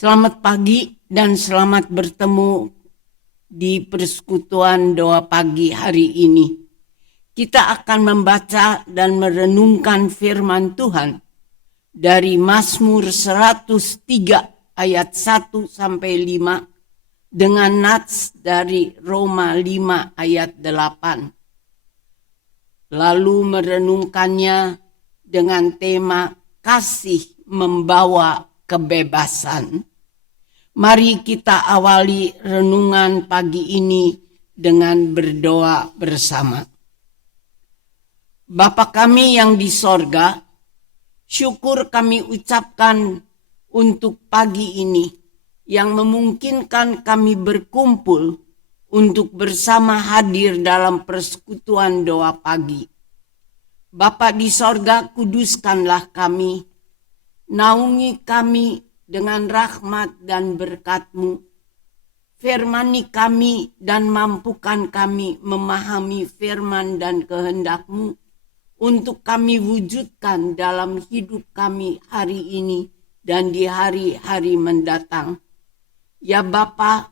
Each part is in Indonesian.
Selamat pagi dan selamat bertemu di persekutuan doa pagi hari ini. Kita akan membaca dan merenungkan firman Tuhan dari Mazmur 103 ayat 1 sampai 5 dengan nats dari Roma 5 ayat 8. Lalu merenungkannya dengan tema kasih membawa kebebasan. Mari kita awali renungan pagi ini dengan berdoa bersama. Bapa kami yang di sorga, syukur kami ucapkan untuk pagi ini yang memungkinkan kami berkumpul untuk bersama hadir dalam persekutuan doa pagi. Bapa di sorga, kuduskanlah kami, naungi kami dengan rahmat dan berkat-Mu. Firmani kami dan mampukan kami memahami firman dan kehendak-Mu untuk kami wujudkan dalam hidup kami hari ini dan di hari-hari mendatang. Ya Bapa,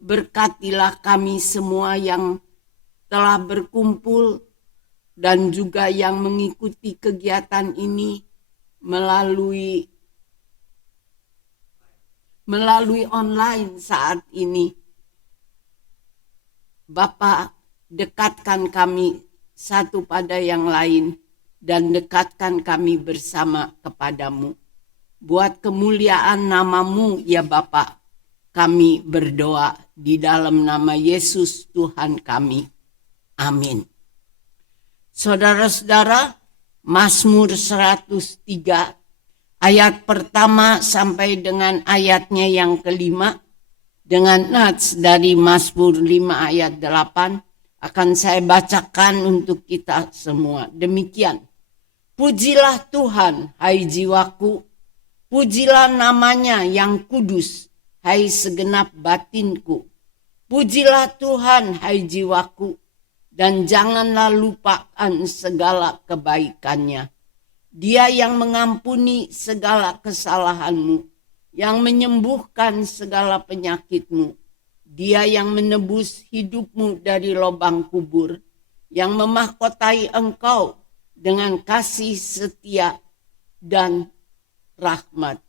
berkatilah kami semua yang telah berkumpul dan juga yang mengikuti kegiatan ini melalui online saat ini. Bapa, dekatkan kami satu pada yang lain dan dekatkan kami bersama kepadamu. Buat kemuliaan nama-Mu ya Bapa, kami berdoa di dalam nama Yesus Tuhan kami. Amin. Saudara-saudara, Mazmur 103 ayat pertama sampai dengan ayatnya yang kelima dengan nats dari Mazmur 5 ayat 8 akan saya bacakan untuk kita semua. Demikian. Pujilah Tuhan, hai jiwaku. Pujilah namanya yang kudus, hai segenap batinku. Pujilah Tuhan, hai jiwaku. Dan janganlah lupakan segala kebaikannya. Dia yang mengampuni segala kesalahanmu, yang menyembuhkan segala penyakitmu. Dia yang menebus hidupmu dari lubang kubur, yang memahkotai engkau dengan kasih setia dan rahmat.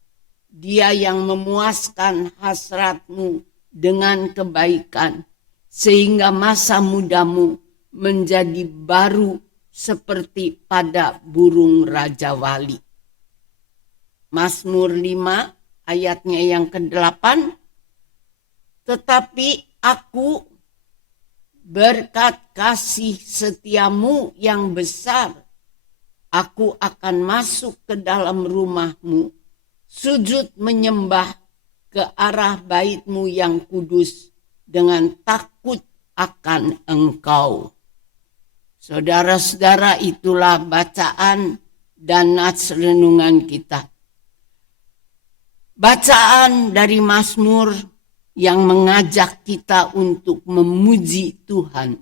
Dia yang memuaskan hasratmu dengan kebaikan, sehingga masa mudamu menjadi baru seperti pada burung Raja Wali. Mazmur 5 ayatnya yang ke-8. Tetapi aku berkat kasih setiamu yang besar, aku akan masuk ke dalam rumah-Mu, sujud menyembah ke arah bait-Mu yang kudus dengan takut akan Engkau. Saudara-saudara, itulah bacaan dan nats renungan kita. Bacaan dari Mazmur yang mengajak kita untuk memuji Tuhan,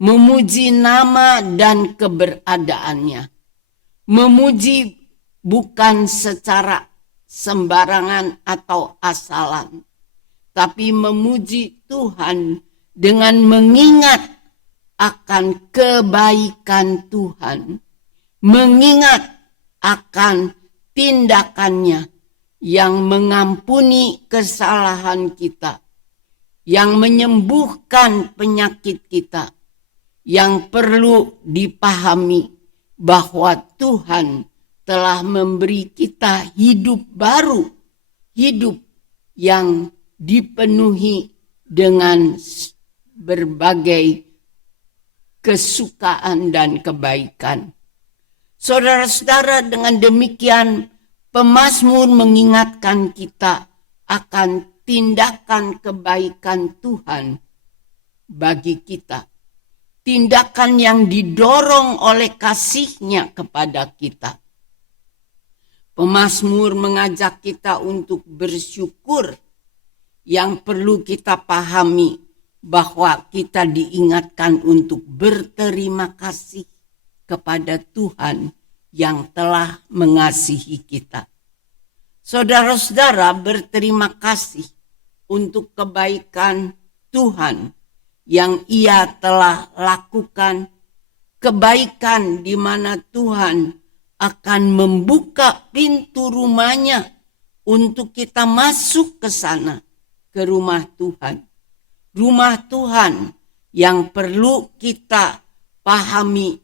memuji nama dan keberadaannya, memuji bukan secara sembarangan atau asalan, tapi memuji Tuhan dengan mengingat akan kebaikan Tuhan, mengingat akan tindakannya yang mengampuni kesalahan kita, yang menyembuhkan penyakit kita, yang perlu dipahami bahwa Tuhan telah memberi kita hidup baru, hidup yang dipenuhi dengan berbagai kesukaan dan kebaikan. Saudara-saudara, dengan demikian pemazmur mengingatkan kita akan tindakan kebaikan Tuhan bagi kita. Tindakan yang didorong oleh kasih-Nya kepada kita. Pemazmur mengajak kita untuk bersyukur. Yang perlu kita pahami bahwa kita diingatkan untuk berterima kasih kepada Tuhan yang telah mengasihi kita. Saudara-saudara, berterima kasih untuk kebaikan Tuhan yang Ia telah lakukan, kebaikan di mana Tuhan akan membuka pintu rumahnya untuk kita masuk ke sana, ke rumah Tuhan. Rumah Tuhan yang perlu kita pahami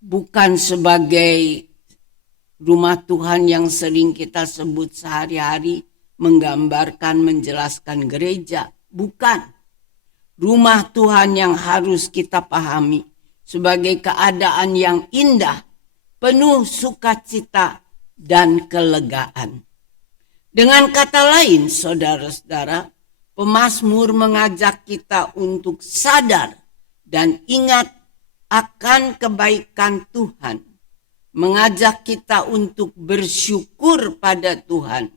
bukan sebagai rumah Tuhan yang sering kita sebut sehari-hari, menggambarkan, menjelaskan gereja. Bukan. Rumah Tuhan yang harus kita pahami sebagai keadaan yang indah, penuh sukacita dan kelegaan. Dengan kata lain, saudara-saudara, pemazmur mengajak kita untuk sadar dan ingat akan kebaikan Tuhan. Mengajak kita untuk bersyukur pada Tuhan.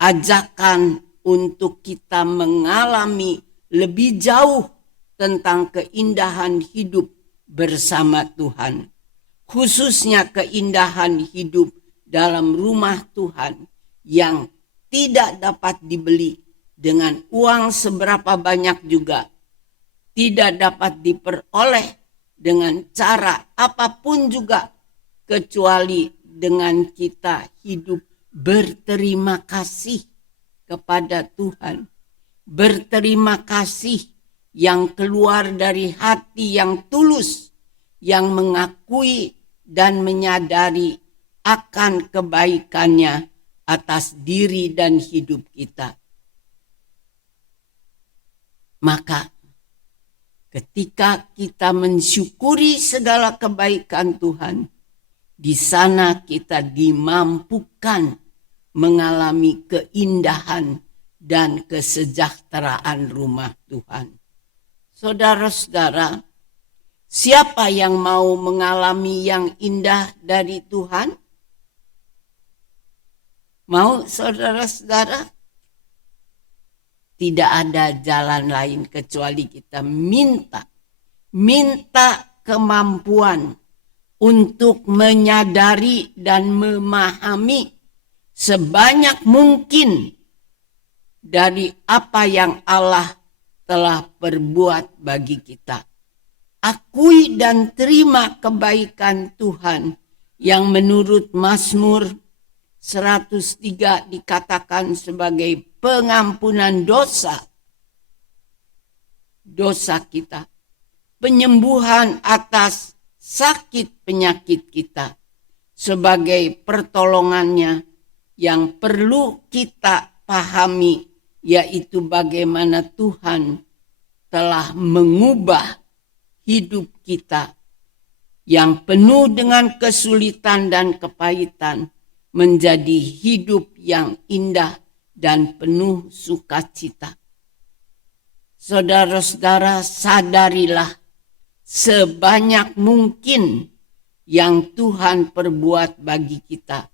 Ajakan untuk kita mengalami lebih jauh tentang keindahan hidup bersama Tuhan. Khususnya keindahan hidup dalam rumah Tuhan yang tidak dapat dibeli dengan uang seberapa banyak juga. Tidak dapat diperoleh dengan cara apapun juga, kecuali dengan kita hidup berterima kasih kepada Tuhan. Berterima kasih yang keluar dari hati yang tulus, yang mengakui dan menyadari akan kebaikannya atas diri dan hidup kita. Maka ketika kita mensyukuri segala kebaikan Tuhan, di sana kita dimampukan mengalami keindahan dan kesejahteraan rumah Tuhan. Saudara-saudara, siapa yang mau mengalami yang indah dari Tuhan? Mau saudara-saudara? Tidak ada jalan lain kecuali kita minta kemampuan untuk menyadari dan memahami sebanyak mungkin dari apa yang Allah telah perbuat bagi kita. Akui dan terima kebaikan Tuhan yang menurut Mazmur 103 dikatakan sebagai pengampunan dosa kita, penyembuhan atas sakit penyakit kita, sebagai pertolongannya yang perlu kita pahami, yaitu bagaimana Tuhan telah mengubah hidup kita yang penuh dengan kesulitan dan kepahitan menjadi hidup yang indah dan penuh sukacita. Saudara-saudara, sadarilah sebanyak mungkin yang Tuhan perbuat bagi kita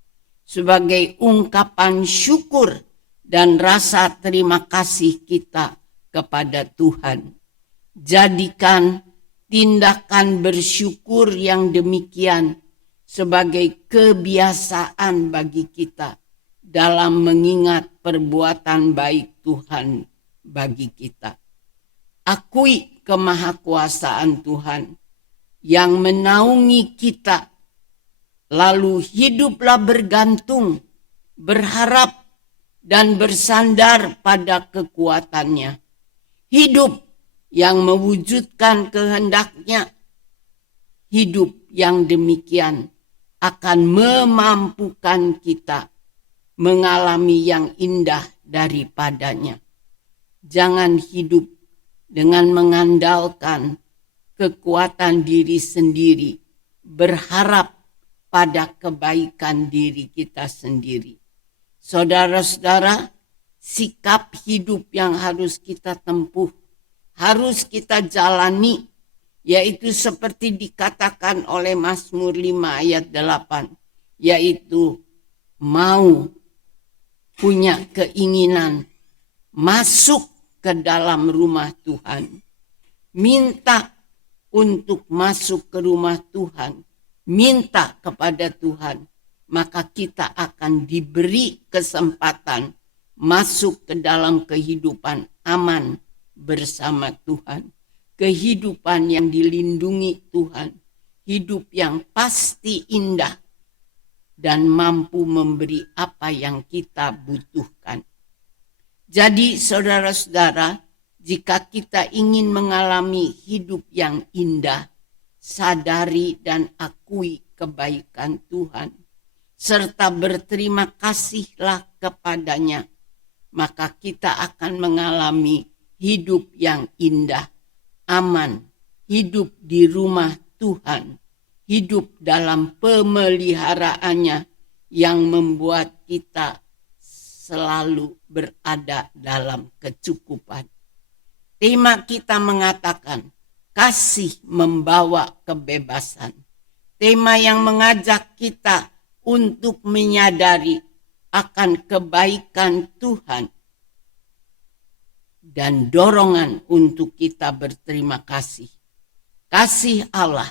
sebagai ungkapan syukur dan rasa terima kasih kita kepada Tuhan. Jadikan tindakan bersyukur yang demikian sebagai kebiasaan bagi kita dalam mengingat perbuatan baik Tuhan bagi kita. Akui kemahakuasaan Tuhan yang menaungi kita, lalu hiduplah bergantung, berharap, dan bersandar pada kekuatannya. Hidup yang mewujudkan kehendaknya, hidup yang demikian akan memampukan kita mengalami yang indah daripadanya. Jangan hidup dengan mengandalkan kekuatan diri sendiri, berharap pada kebaikan diri kita sendiri. Saudara-saudara, sikap hidup yang harus kita tempuh, harus kita jalani, yaitu seperti dikatakan oleh Mazmur 5 ayat 8, yaitu mau, punya keinginan masuk ke dalam rumah Tuhan. Minta untuk masuk ke rumah Tuhan. Minta kepada Tuhan. maka kita akan diberi kesempatan masuk ke dalam kehidupan aman bersama Tuhan. Kehidupan yang dilindungi Tuhan. Hidup yang pasti indah dan mampu memberi apa yang kita butuhkan. Jadi saudara-saudara, jika kita ingin mengalami hidup yang indah, sadari dan akui kebaikan Tuhan, serta berterima kasihlah kepadanya, maka kita akan mengalami hidup yang indah, aman, hidup di rumah Tuhan, hidup dalam pemeliharaannya yang membuat kita selalu berada dalam kecukupan. Tema kita mengatakan, kasih membawa kebebasan. Tema yang mengajak kita untuk menyadari akan kebaikan Tuhan dan dorongan untuk kita berterima kasih. Kasih Allah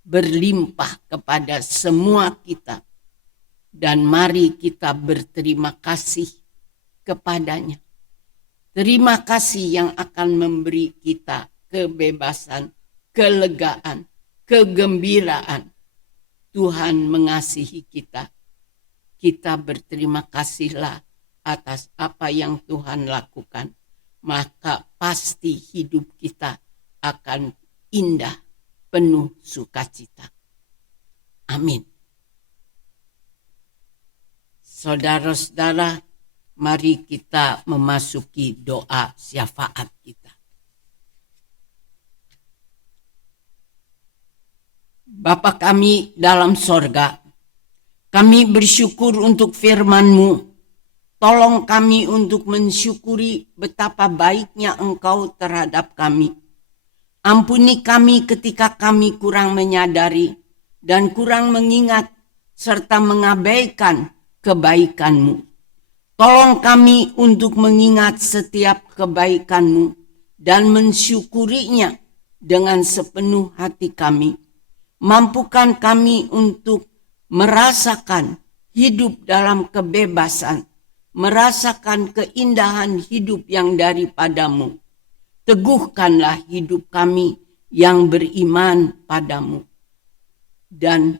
berlimpah kepada semua kita, dan mari kita berterima kasih kepadanya. Terima kasih yang akan memberi kita kebebasan, kelegaan, kegembiraan. Tuhan mengasihi kita. Kita berterima kasihlah atas apa yang Tuhan lakukan. Maka pasti hidup kita akan indah, penuh sukacita. Amin. Saudara-saudara, mari kita memasuki doa syafaat kita. Bapa kami dalam sorga, kami bersyukur untuk firman-Mu. Tolong kami untuk mensyukuri betapa baiknya Engkau terhadap kami. Ampuni kami ketika kami kurang menyadari dan kurang mengingat serta mengabaikan kebaikan-Mu. Tolong kami untuk mengingat setiap kebaikan-Mu dan mensyukurinya dengan sepenuh hati kami. Mampukan kami untuk merasakan hidup dalam kebebasan, merasakan keindahan hidup yang daripada-Mu. Teguhkanlah hidup kami yang beriman padamu, dan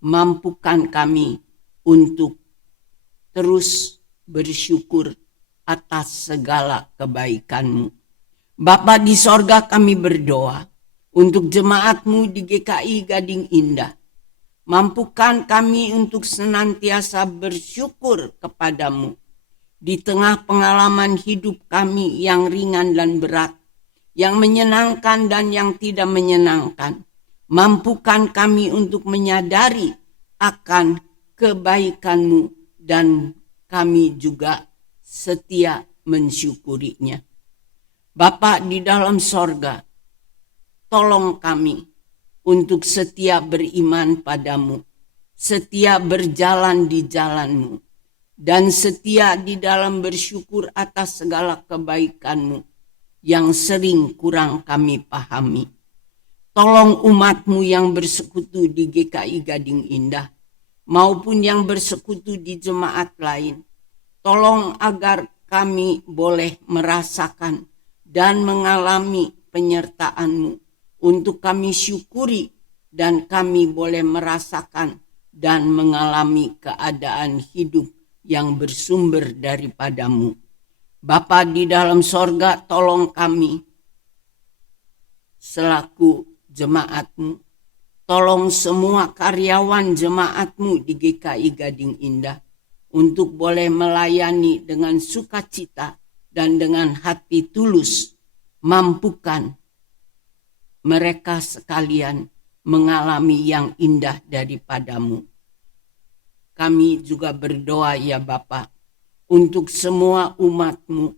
mampukan kami untuk terus bersyukur atas segala kebaikan-Mu. Bapa di sorga, kami berdoa untuk jemaat-Mu di GKI Gading Indah. Mampukan kami untuk senantiasa bersyukur kepadamu di tengah pengalaman hidup kami yang ringan dan berat, yang menyenangkan dan yang tidak menyenangkan. Mampukan kami untuk menyadari akan kebaikan-Mu dan kami juga setia mensyukurinya. Bapa di dalam sorga, tolong kami untuk setia beriman padamu, setia berjalan di jalan-Mu, dan setia di dalam bersyukur atas segala kebaikan-Mu yang sering kurang kami pahami. Tolong umat-Mu yang bersekutu di GKI Gading Indah maupun yang bersekutu di jemaat lain. Tolong agar kami boleh merasakan dan mengalami penyertaan-Mu untuk kami syukuri, dan kami boleh merasakan dan mengalami keadaan hidup yang bersumber daripada-Mu. Bapa di dalam sorga, tolong kami selaku jemaat-Mu, tolong semua karyawan jemaat-Mu di GKI Gading Indah untuk boleh melayani dengan sukacita dan dengan hati tulus. Mampukan mereka sekalian mengalami yang indah daripada-Mu. Kami juga berdoa ya Bapa, untuk semua umat-Mu,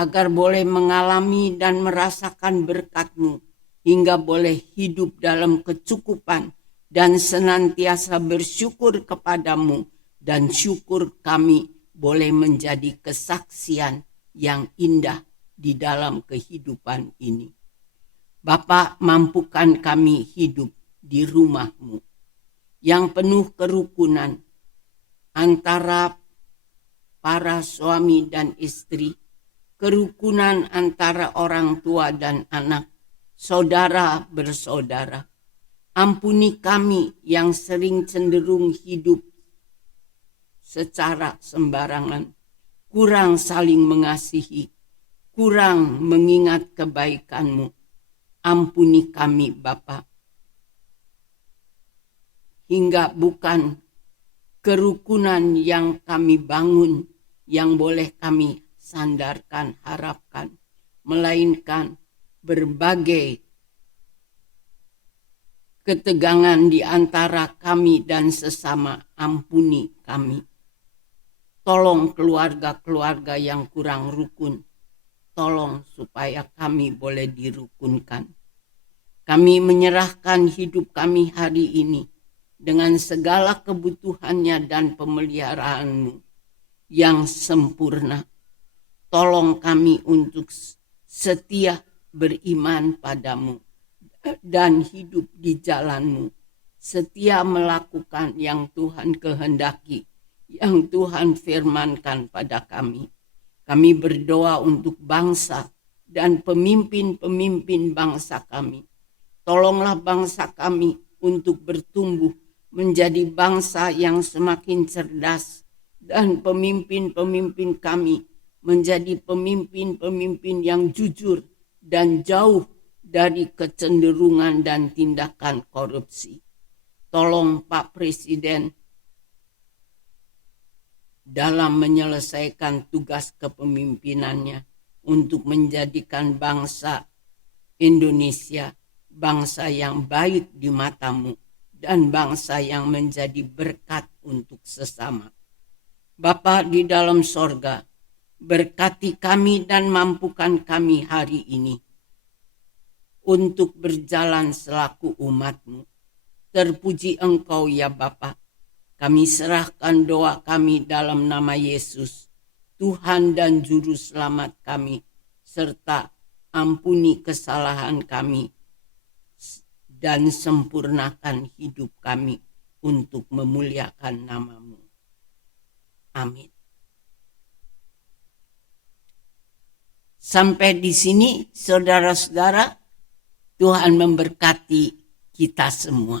agar boleh mengalami dan merasakan berkat-Mu, hingga boleh hidup dalam kecukupan dan senantiasa bersyukur kepadamu, dan syukur kami boleh menjadi kesaksian yang indah di dalam kehidupan ini. Bapa, mampukan kami hidup di rumah-Mu, yang penuh kerukunan antara para suami dan istri, kerukunan antara orang tua dan anak, saudara bersaudara. Ampuni kami yang sering cenderung hidup secara sembarangan, kurang saling mengasihi, kurang mengingat kebaikan-Mu. Ampuni kami Bapa. Hingga bukan kerukunan yang kami bangun, yang boleh kami sandarkan, harapkan, melainkan berbagai ketegangan di antara kami dan sesama. Ampuni kami. Tolong keluarga-keluarga yang kurang rukun, tolong supaya kami boleh dirukunkan. Kami menyerahkan hidup kami hari ini dengan segala kebutuhannya dan pemeliharaan-Mu yang sempurna. Tolong kami untuk setia beriman padamu dan hidup di jalan-Mu. Setia melakukan yang Tuhan kehendaki, yang Tuhan firmankan pada kami. Kami berdoa untuk bangsa dan pemimpin-pemimpin bangsa kami. Tolonglah bangsa kami untuk bertumbuh menjadi bangsa yang semakin cerdas, dan pemimpin-pemimpin kami menjadi pemimpin-pemimpin yang jujur dan jauh dari kecenderungan dan tindakan korupsi. Tolong Pak Presiden dalam menyelesaikan tugas kepemimpinannya untuk menjadikan bangsa Indonesia bangsa yang baik di mata-Mu dan bangsa yang menjadi berkat untuk sesama. Bapa di dalam sorga, berkati kami dan mampukan kami hari ini untuk berjalan selaku umat-Mu. Terpuji Engkau ya Bapa. Kami serahkan doa kami dalam nama Yesus, Tuhan dan Juru Selamat kami, serta ampuni kesalahan kami dan sempurnakan hidup kami untuk memuliakan nama-Mu. Amin. Sampai di sini, saudara-saudara, Tuhan memberkati kita semua.